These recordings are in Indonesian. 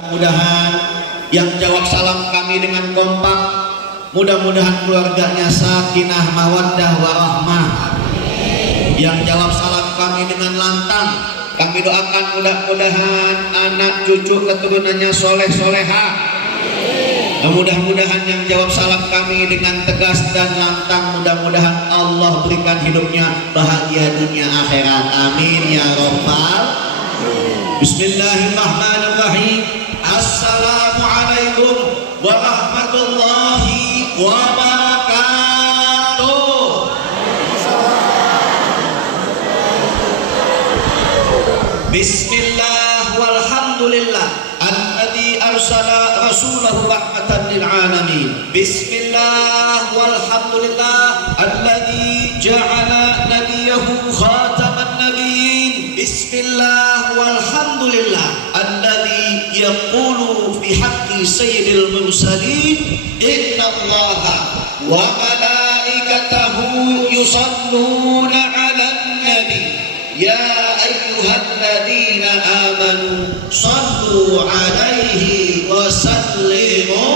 Mudah-mudahan yang jawab salam kami dengan kompak, mudah-mudahan keluarganya sakinah mawaddah warahmah. Yang jawab salam kami dengan lantang, kami doakan mudah-mudahan anak cucu keturunannya soleh solehah. Mudah-mudahan yang jawab salam kami dengan tegas dan lantang, mudah-mudahan Allah berikan hidupnya bahagia dunia akhirat. Amin ya rabbal. Bismillahirrahmanirrahim. Assalamualaikum warahmatullahi wabarakatuh. Bismillah walhamdulillah alladzi arsala rasulahu rahmatan lil alamin. Bismillah walhamdulillah alladzi ja'ala nabiyahu khataman nabiyyin. Bismillah walhamdulillah alladzi yaqulu fi haqqi sayyidil mursalin innallaha wa malaikatahu yusalluna 'alan nabi ya ayyuhalladzina amanu sallu 'alaihi wa sallimu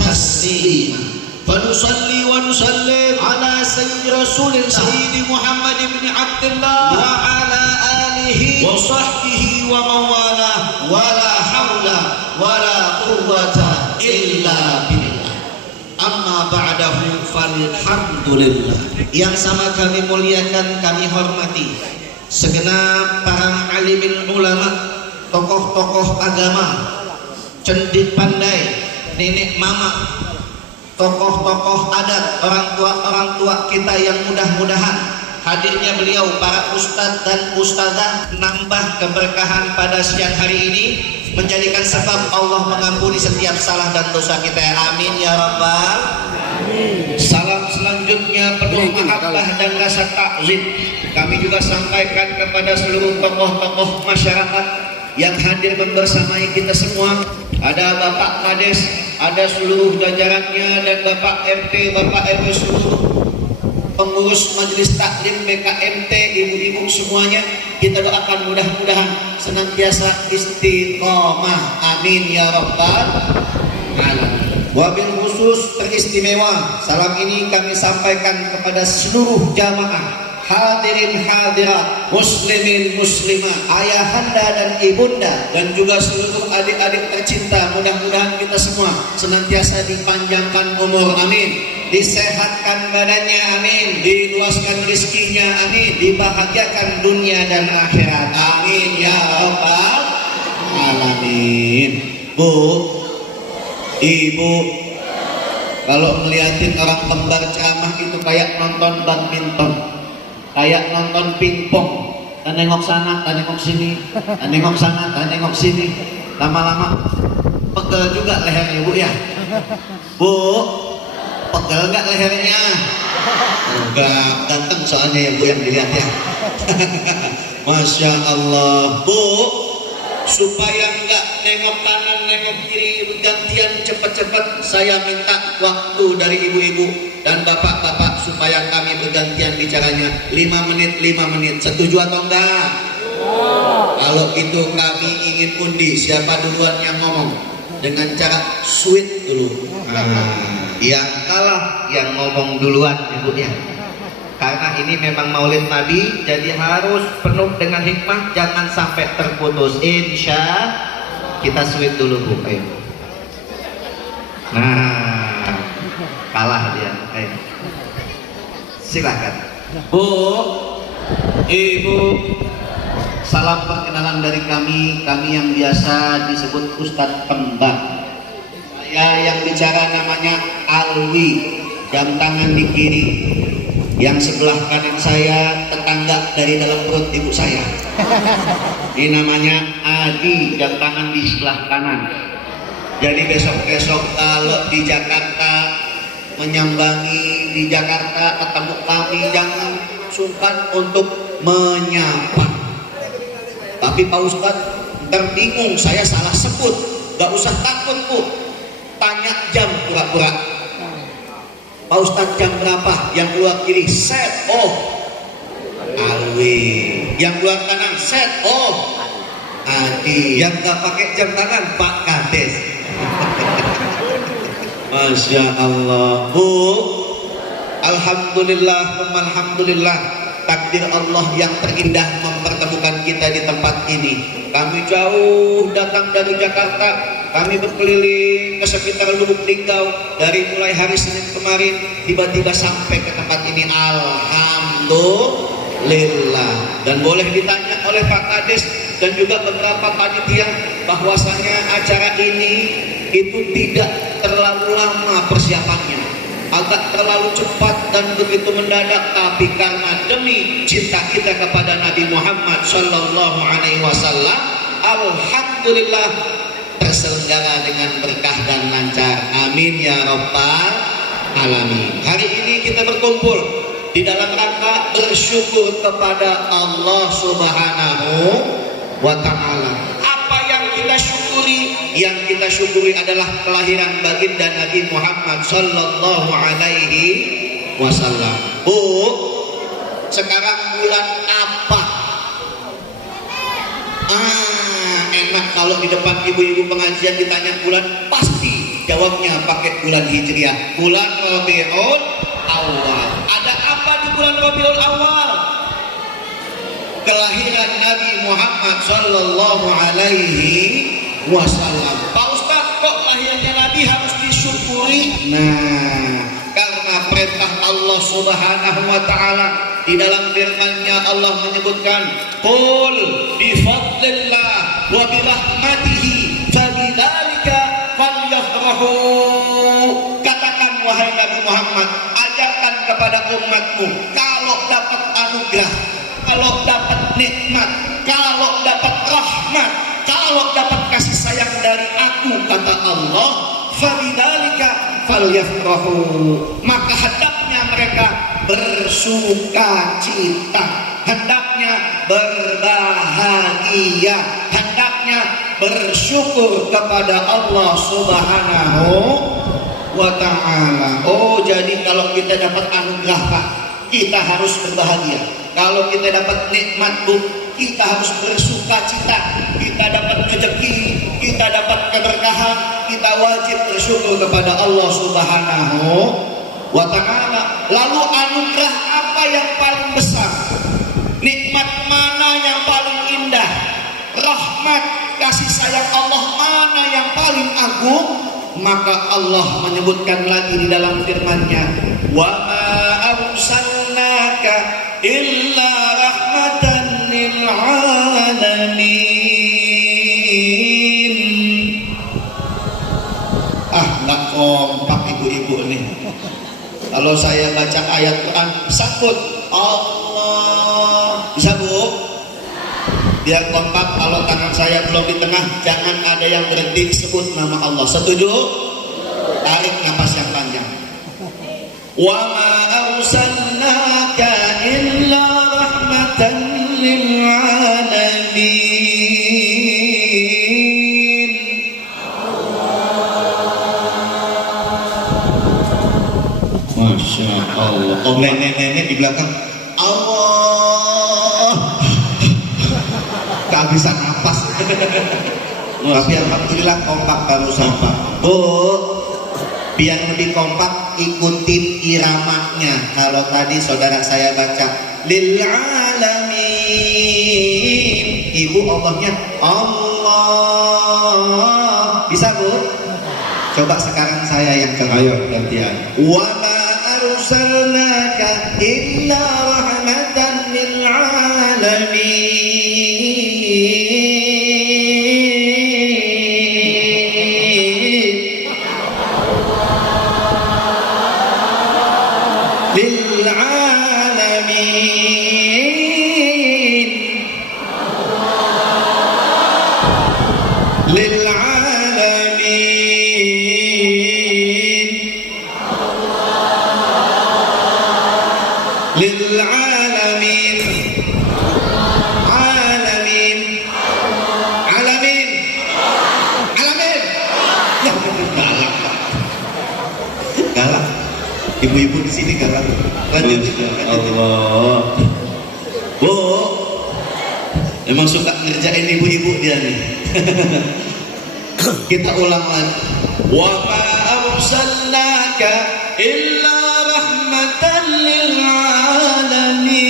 taslima. Fanusalli wa nusallim ala sayyidi rasulillah sayyidi Muhammad ibn Abdullah wa ala alihi wa sahbihi wa mawala wa la hawla wa la quwwata illa billah. Amma ba'dahu falhamdulillah. Yang sama kami muliakan, kami hormati segenap para alimil ulama, tokoh-tokoh agama, cendik pandai, nenek mama, tokoh-tokoh adat, orang tua kita yang mudah-mudahan hadirnya beliau, para ustadz dan ustadzah, nambah keberkahan pada siang hari ini, menjadikan sebab Allah mengampuni setiap salah dan dosa kita. Amin ya rabbal. Salam selanjutnya penuh mahabbah dan rasa takzim kami juga sampaikan kepada seluruh tokoh-tokoh masyarakat yang hadir membersamai kita semua. Ada Bapak Kades, ada seluruh jajarannya, dan Bapak RT, Bapak RW, seluruh pengurus majelis taklim BKMT, ibu-ibu semuanya. Kita doakan mudah-mudahan senantiasa istiqomah. Amin ya rabbal alamin. Wabil khusus teristimewa, salam ini kami sampaikan kepada seluruh jamaah hadirin hadirat, muslimin muslimah, ayahanda dan ibunda, dan juga seluruh adik-adik tercinta. Mudah-mudahan kita semua senantiasa dipanjangkan umur, amin, disehatkan badannya, amin, diluaskan rezekinya, amin, dibahagiakan dunia dan akhirat, amin ya rabbal alamin. Bu, ibu, kalau ngeliatin orang kembar ceramah itu kayak nonton badminton, kayak nonton pingpong, dan nengok sana, dan nengok sini, dan nengok sana, dan nengok sini. Lama-lama pegel juga lehernya, Bu ya. Bu, pegel nggak lehernya? Enggak, ganteng soalnya ya Bu yang dilihat ya. Masya Allah. Bu, supaya nggak nengok kanan nengok kiri bergantian, cepat-cepat saya minta waktu dari ibu-ibu dan bapak-bapak supaya kami bergantian bicaranya 5 menit 5 menit. Setuju atau enggak? Kalau itu kami ingin undi siapa duluan yang ngomong dengan cara sweet dulu. Yang kalah yang ngomong duluan, ibu ya. Karena ini memang maulid Nabi, jadi harus penuh dengan hikmah, jangan sampai terputus. Insya kita sweet dulu, Bu. Ayo. Nah, kalah dia. Ayo. Silakan. Bu, ibu, salam perkenalan dari kami yang biasa disebut Ustadz Kembar. Saya yang bicara namanya Alwi, jam tangan di kiri. Yang sebelah kanan saya tetangga dari dalam perut ibu saya. Ini namanya Adi, jam tangan di sebelah kanan. Jadi besok-besok kalau di Jakarta menyambangi di Jakarta ketemu kami, jangan sungkan untuk menyapa. Tapi Pak Ustadz ntar bingung, saya salah sebut. Gak usah takut Bu, tanya jam pura-pura. Pak Ustadz jam berapa? Yang keluar kiri set, oh Alwi. Yang keluar kanan set, oh Adi. Yang nggak pakai jam tangan Pak Kades. Masya Allah. Bu, alhamdulillah, alhamdulillah. Takdir Allah yang terindah mempertemukan kita di tempat ini. Kami jauh datang dari Jakarta. Kami berkeliling ke sekitar Lubuk Linggau dari mulai hari Senin kemarin, tiba-tiba sampai ke tempat ini. Alhamdulillah. Dan boleh ditanya oleh Pak Kades dan juga beberapa panitia bahwasanya acara ini itu tidak terlalu lama persiapannya, agak terlalu cepat dan begitu mendadak, tapi karena demi cinta kita kepada Nabi Muhammad Sallallahu Alaihi Wasallam, alhamdulillah terselenggara dengan berkah dan lancar. Amin ya rabbal alamin. Hari ini kita berkumpul di dalam rangka bersyukur kepada Allah Subhanahu wa Ta'ala. Apa yang kita syukuri? Yang kita syukuri adalah kelahiran baginda Nabi Muhammad Sallallahu Alaihi Wasallam. Bu, sekarang bulan apa? Enak kalau di depan ibu-ibu pengajian ditanya bulan, pasti jawabnya pakai bulan Hijriah, bulan Rabiul Awal. Ada apa di bulan Rabiul Awal? Kelahiran Nabi Muhammad Sallallahu Alaihi Wasallam. Pak Ustaz, kok lahirnya Nabi harus disyukuri? Nah, karena perintah Allah Subhanahu wa Ta'ala. Di dalam firman-Nya Allah menyebutkan, qul bi fadlillah wa bi rahmatihi fabidzalika falyafrahu. Katakan wahai Nabi Muhammad, ajarkan kepada umatmu, kalau dapat anugerah, kalau dapat nikmat, kalau dapat rahmat, kalau dapat kasih sayang dari aku, kata Allah, fabidzalika falyafrahu, maka hendaknya mereka bersuka cita, hendaknya berbahagia, hendaknya bersyukur kepada Allah Subhanahu wa Ta'ala. Oh, jadi kalau kita dapat anugerah, Pak, kita harus berbahagia. Kalau kita dapat nikmat, Bu, kita harus bersuka cita. Kita dapat rezeki, kita dapat keberkahan, kita wajib bersyukur kepada Allah Subhanahu wa Ta'ala. Lalu anugerah apa yang paling besar? Nikmat mana yang paling indah? Rahmat, kasih sayang Allah mana yang paling agung? Maka Allah menyebutkan lagi di dalam firman-Nya, wa ma arsalnaka illa rahmatan lil alamin. Nggak kompak ibu-ibu nih. Kalau saya baca ayat Quran, sakut Allah. Bisa, Bu? Biar kompak. Kalau tangan saya belum di tengah, jangan ada yang berhenti sebut nama Allah. Setuju? Tarik nafas yang panjang. Wa ma arsalnaka illa rahmatan lil alamin. Masya Allah. Oh, nenek-nenek di belakang, Allah, kehabisan nafas. Tapi alhamdulillah kompak barusan, Pak. Bu, biar lebih kompak ikutin iramanya. Kalau tadi saudara saya baca lil alamin, ibu Allahnya Allah. Bisa, Bu? Coba sekarang saya yang coba. Ayo gantian. Wa ma arsalnaka illa rahmatan lil alamin. Lil alamin. Lil للعالمين عالمين عالمين عالمين. Galak, Pak. Galak. Ibu-ibu di sini galak. Lanjut. Allah. Bu, Emang suka ngerjain ibu-ibu dia nih. Kita ulang lagi. Wa ma arsalnaka illa rahmatan lil alamin.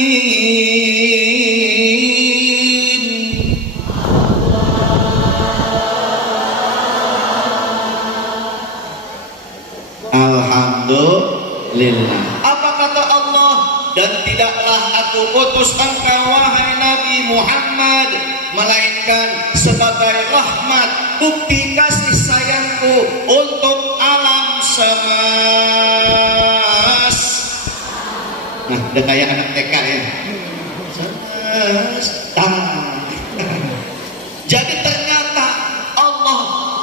Alhamdulillah. Apa kata Allah? Dan tidaklah aku utus engkau wahai Nabi Muhammad melainkan sebagai rahmat, bukti kasih sayangku untuk alam semas. Nah, udah kayak anak TK ya. Jadi ternyata Allah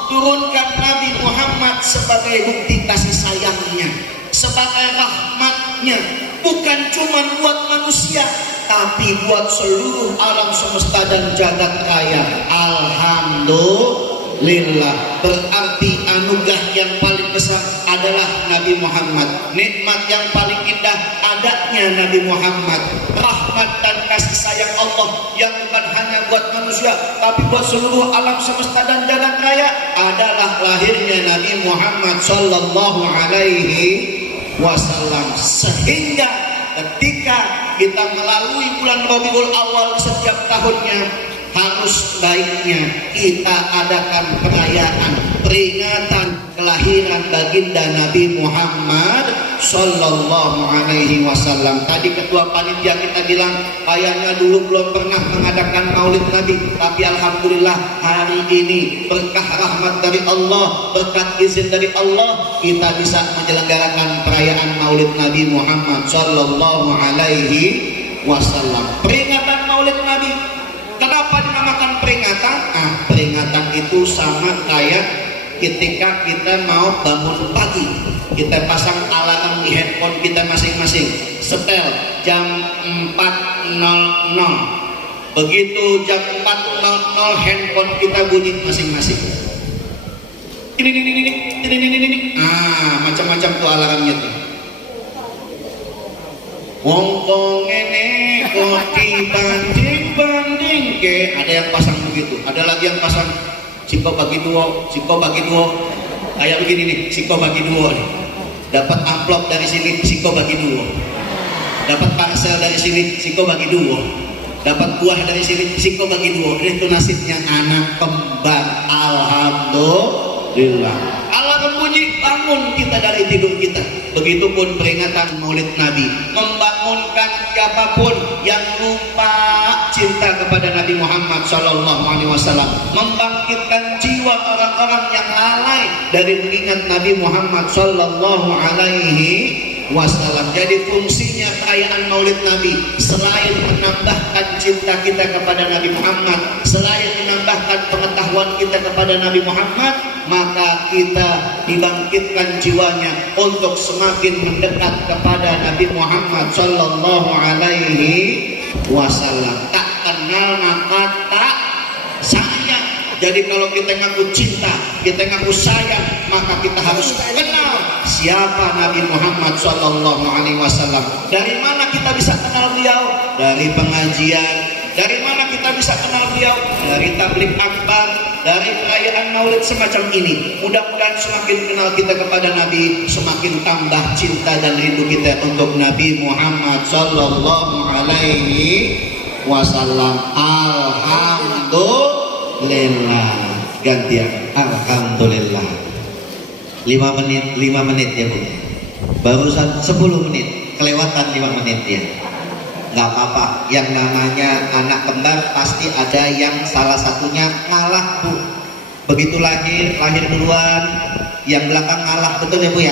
turunkan Nabi Muhammad sebagai bukti kasih sayangnya, sebagai rahmatnya, bukan cuma buat manusia, tapi buat seluruh alam semesta dan jagat raya. Alhamdulillah. Berarti anugerah yang paling besar adalah Nabi Muhammad. Nikmat yang paling indah adanya Nabi Muhammad. Rahmat dan kasih sayang Allah yang bukan hanya buat manusia, tapi buat seluruh alam semesta dan jagat raya adalah lahirnya Nabi Muhammad sallallahu alaihi wasallam. Sehingga ketika kita melalui bulan Rabiul Awal setiap tahunnya, harus baiknya kita adakan perayaan peringatan kelahiran baginda Nabi Muhammad sallallahu alaihi wasallam. Tadi ketua panitia kita bilang kayaknya dulu belum pernah mengadakan Maulid Nabi, tapi alhamdulillah hari ini berkah rahmat dari Allah, berkat izin dari Allah, kita bisa menyelenggarakan perayaan Maulid Nabi Muhammad sallallahu alaihi wasallam. Peringatan Maulid Nabi. Kenapa dinamakan peringatan? Peringatan itu sama kayak ketika kita mau bangun pagi, kita pasang alarm di handphone kita masing-masing, setel jam 4.00. Begitu jam 4.00 handphone kita bunyi masing-masing. Ini. Macam-macam tuh alarmnya tuh. Wongkong ini kok dibanding ke, ada yang pasang begitu, ada lagi yang pasang siko bagi dua, kayak begini nih, siko bagi dua nih. Dapat amplop dari sini, siko bagi dua. Dapat parcel dari sini, siko bagi dua. Dapat buah dari sini, siko bagi dua. Itu nasibnya anak kembar. Alhamdulillah. Allah bunyi, bangun kita dari tidur kita. Begitupun peringatan Maulid Nabi, membangunkan siapapun yang lupa cinta kepada Nabi Muhammad sallallahu alaihi wasallam, membangkitkan jiwa orang-orang yang lalai dari mengingat Nabi Muhammad sallallahu alaihi wasallam. Jadi fungsinya perayaan Maulid Nabi selain menambahkan cinta kita kepada Nabi Muhammad, selain menambahkan pengetahuan kita kepada Nabi Muhammad, maka kita dibangkitkan jiwanya untuk semakin mendekat kepada Nabi Muhammad sallallahu alaihi wasallam. Tak kenal maka tak sayang. Jadi kalau kita ngaku cinta, kita ngaku sayang, maka kita harus kenal siapa Nabi Muhammad sallallahu alaihi wasallam. Dari mana kita bisa kenal beliau? Dari pengajian. Dari mana kita bisa kenal beliau? Dari tabligh akbar, dari perayaan Maulid semacam ini. Mudah-mudahan semakin kenal kita kepada Nabi, semakin tambah cinta dan rindu kita untuk Nabi Muhammad sallallahu alaihi wasallam. Alhamdulillah. Gantian. Alhamdulillah. 5 menit ya Bu. Barusan 10 menit, kelewatan 5 menit ya. Nggak apa-apa, yang namanya anak kembar pasti ada yang salah satunya ngalah Bu. Begitu lahir duluan, yang belakang ngalah, betul ya Bu ya?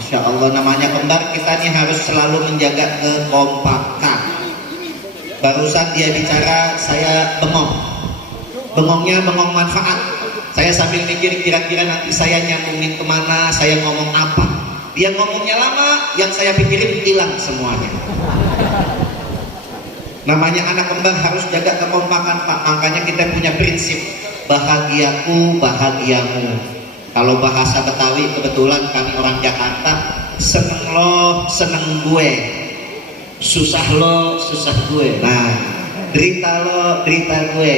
Masya Allah, namanya kembar, kita nih harus selalu menjaga kekompakan. Barusan dia bicara, saya bengongnya bengong manfaat. Saya sambil mikir kira-kira nanti saya nyambungin kemana, saya ngomong apa. Dia ngomongnya lama, yang saya pikirin hilang semuanya. Namanya anak kembar harus jaga kekompakan Pak. Makanya kita punya prinsip, bahagiaku bahagiamu. Kalau bahasa Betawi, kebetulan kami orang Jakarta, seneng lo seneng gue, susah lo susah gue. Nah Derita lo, derita gue.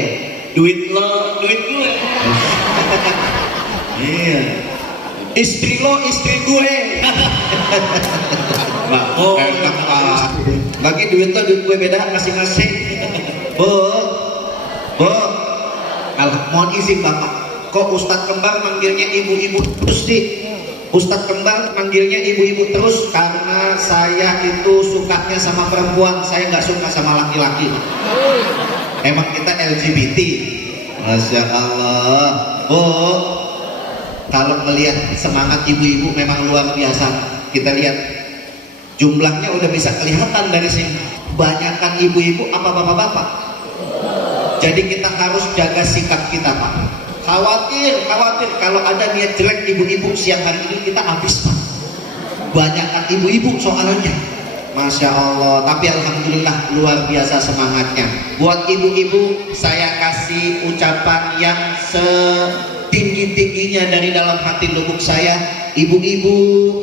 Duit lo, duit gue. Iya. Istri lo, istri gue. Oh, enak ah. Bagi duit lo, duit gue beda masing-masing. Bu, mohon izin Bapak. Kok Ustadz Kembar manggilnya ibu-ibu terus sih? Ustadz Kembar manggilnya ibu-ibu terus karena saya itu sukanya sama perempuan, saya nggak suka sama laki-laki. Emang kita LGBT. Masya Allah. Bu, kalau melihat semangat ibu-ibu memang luar biasa. Kita lihat jumlahnya udah bisa kelihatan dari sini. Banyakan ibu-ibu apa bapak-bapak? Jadi kita harus jaga sikap kita, Pak. Khawatir kalau ada niat jelek ibu-ibu siang hari ini kita habis, Pak. Banyakan ibu-ibu soalnya. Masya Allah. Tapi alhamdulillah luar biasa semangatnya. Buat ibu-ibu saya kasih ucapan yang setinggi-tingginya dari dalam hati lubuk saya. Ibu-ibu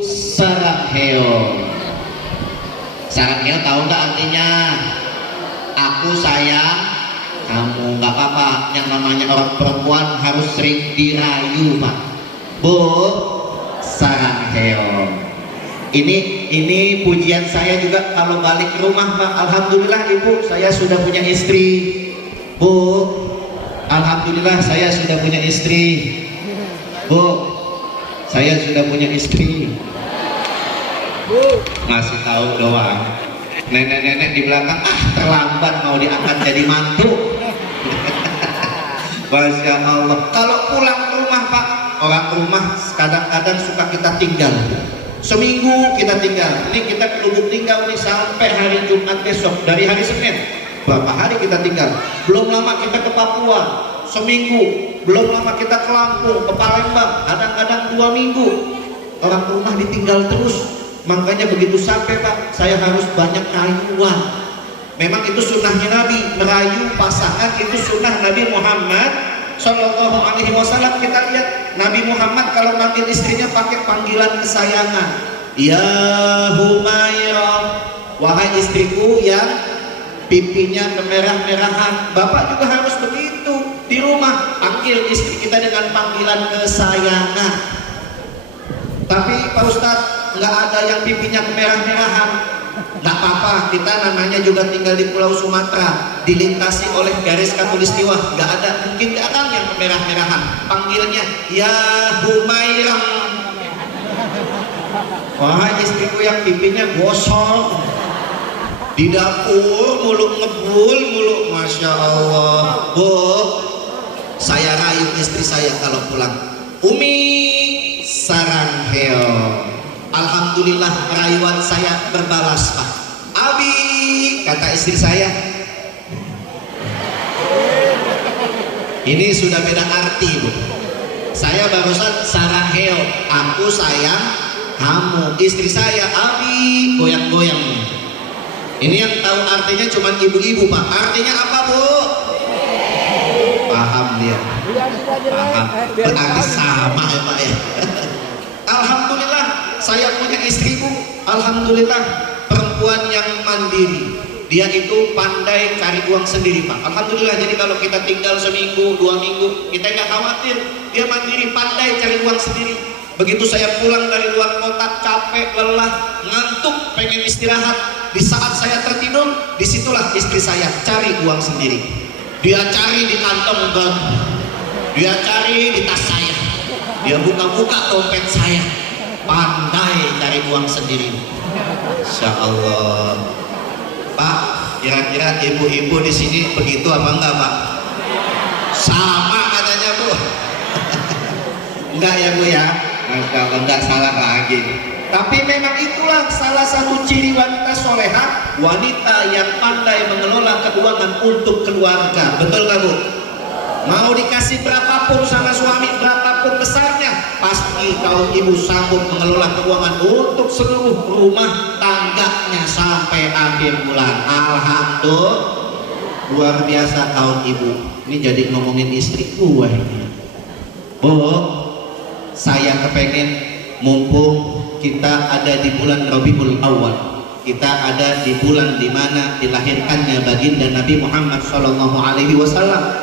Sarangheo. Sarangheo tahu nggak artinya? Aku sayang kamu. Nggak apa-apa, yang namanya orang perempuan harus sering dirayu, Pak. Bu Sarangheo. Ini pujian saya juga kalau balik ke rumah, Pak. Alhamdulillah Ibu, saya sudah punya istri. Bu, alhamdulillah saya sudah punya istri. Bu, saya sudah punya istri. Ngasih tahu doang. Nenek-nenek di belakang terlambat mau diangkat jadi mantu. Masya Allah. Kalau pulang ke rumah, Pak, orang rumah kadang-kadang suka kita tinggal. Seminggu kita tinggal. Ini kita ke Lubuk tinggal nih sampai hari Jumat besok. Dari hari Senin berapa hari kita tinggal. Belum lama kita ke Papua seminggu. Belum lama kita ke Lampung, ke Palembang, kadang-kadang 2 minggu. Orang rumah ditinggal terus. Makanya begitu sampai, Pak, saya harus banyak rayuan. Memang itu sunnahnya Nabi, merayu pasangan itu sunnah Nabi Muhammad Sallallahu Alaihi Wasallam. Kita lihat Nabi Muhammad kalau manggil istrinya pakai panggilan kesayangan. Ya Humairah, wahai istriku yang pipinya kemerah-merahan. Bapak juga harus begitu di rumah, panggil istri kita dengan panggilan kesayangan. Tapi Pak Ustadz, nggak ada yang pipinya kemerah-merahan. Nggak apa-apa, kita namanya juga tinggal di Pulau Sumatera, dilintasi oleh garis khatulistiwa. Nggak ada, mungkin ada yang kemerah-merahan. Panggilnya ya Humairah. Wahai istriku yang pipinya gosong, di dapur mulu ngebul mulu. Masya Allah. Bu, saya rayu istri saya kalau pulang. Umi Sarangheo. Alhamdulillah rayuan saya berbalas, Pak. Abi, kata istri saya. Ini sudah beda arti, Bu. Saya barusan Sarangheo, aku sayang kamu. Istri saya Abi, goyang-goyang. Ini yang tahu artinya cuma ibu-ibu, Pak. Artinya apa, Bu? Paham dia. Paham. Berarti sama ya, Pak ya. Alhamdulillah saya punya istri, Bu. Alhamdulillah perempuan yang mandiri. Dia itu pandai cari uang sendiri, Pak. Alhamdulillah. Jadi kalau kita tinggal seminggu, 2 minggu, kita nggak khawatir. Dia mandiri, pandai cari uang sendiri. Begitu saya pulang dari luar kota, capek, lelah, ngantuk, pengen istirahat. Di saat saya tertidur, disitulah istri saya cari uang sendiri. Dia cari di kantong bag, dia cari di tas saya, dia buka-buka dompet saya. Pandai cari uang sendiri. Insya Allah. Pak, kira-kira ibu-ibu di sini begitu apa enggak, Pak? Sama katanya, Bu. Enggak ya, Bu ya? Kalau enggak salah lagi. Tapi memang itulah salah satu ciri wanita soleha, wanita yang pandai mengelola keuangan untuk keluarga. Betul nggak, Bu? Mau dikasih berapapun sama suami, berapapun besarnya, pasti kaum ibu sanggup mengelola keuangan untuk seluruh rumah tangganya sampai akhir bulan. Alhamdulillah, luar biasa kaum ibu. Ini jadi ngomongin istri gue ini. Bu, saya kepengen mumpung kita ada di bulan Rabiul Awal, kita ada di bulan di mana dilahirkannya baginda Nabi Muhammad Shallallahu Alaihi Wasallam,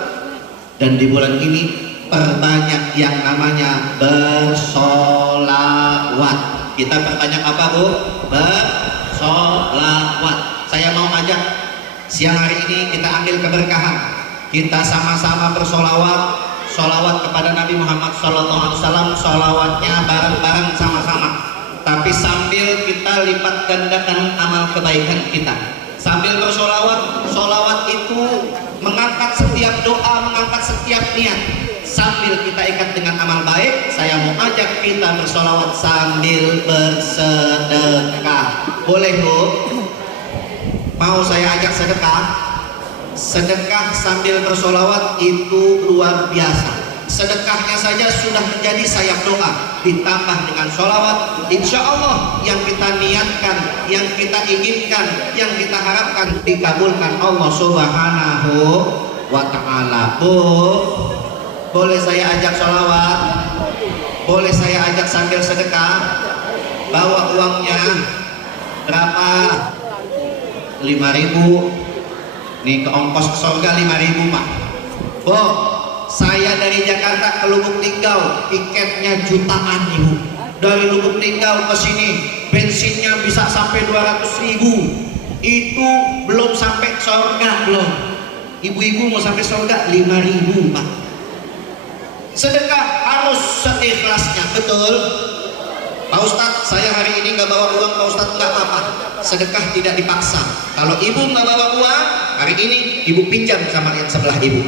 dan di bulan ini perbanyak yang namanya bersolawat. Kita perbanyak apa, Bu? Bersolawat. Saya mau ajak siang hari ini kita ambil keberkahan, kita sama-sama bersolawat, solawat kepada Nabi Muhammad Shallallahu Alaihi Wasallam, solawatnya bareng-bareng sama-sama. Tapi sambil kita lipat gandakan amal kebaikan kita. Sambil bersolawat, solawat itu mengangkat setiap doa, mengangkat setiap niat. Sambil kita ikat dengan amal baik, saya mau ajak kita bersolawat sambil bersedekah. Boleh, Bu? Mau saya ajak sedekah? Sedekah sambil bersolawat itu luar biasa. Sedekahnya saja sudah menjadi sayap doa, ditambah dengan sholawat, insya Allah yang kita niatkan, yang kita inginkan, yang kita harapkan dikabulkan Allah Subhanahu wa ta'ala. Bu, boleh saya ajak sholawat? Boleh saya ajak sambil sedekah? Bawa uangnya berapa? 5.000. Nih ke ongkos ke surga 5.000, Pak. Bu, saya dari Jakarta ke Lubuk Linggau, tiketnya jutaan, Ibu. Dari Lubuk Linggau ke sini, bensinnya bisa sampai 200.000. Itu belum sampai surga, belum. Ibu-ibu mau sampai surga 5.000, Pak. Sedekah harus seikhlasnya, betul? Pak Ustadz, saya hari ini nggak bawa uang, Pak Ustadz. Nggak apa-apa, sedekah tidak dipaksa. Kalau ibu nggak bawa uang, hari ini ibu pinjam sama yang sebelah ibu.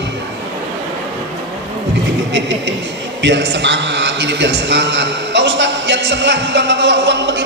Biar semangat, ini biar semangat. Pak Ustadz, yang sebelah juga nggak bawa uang, bagaimana?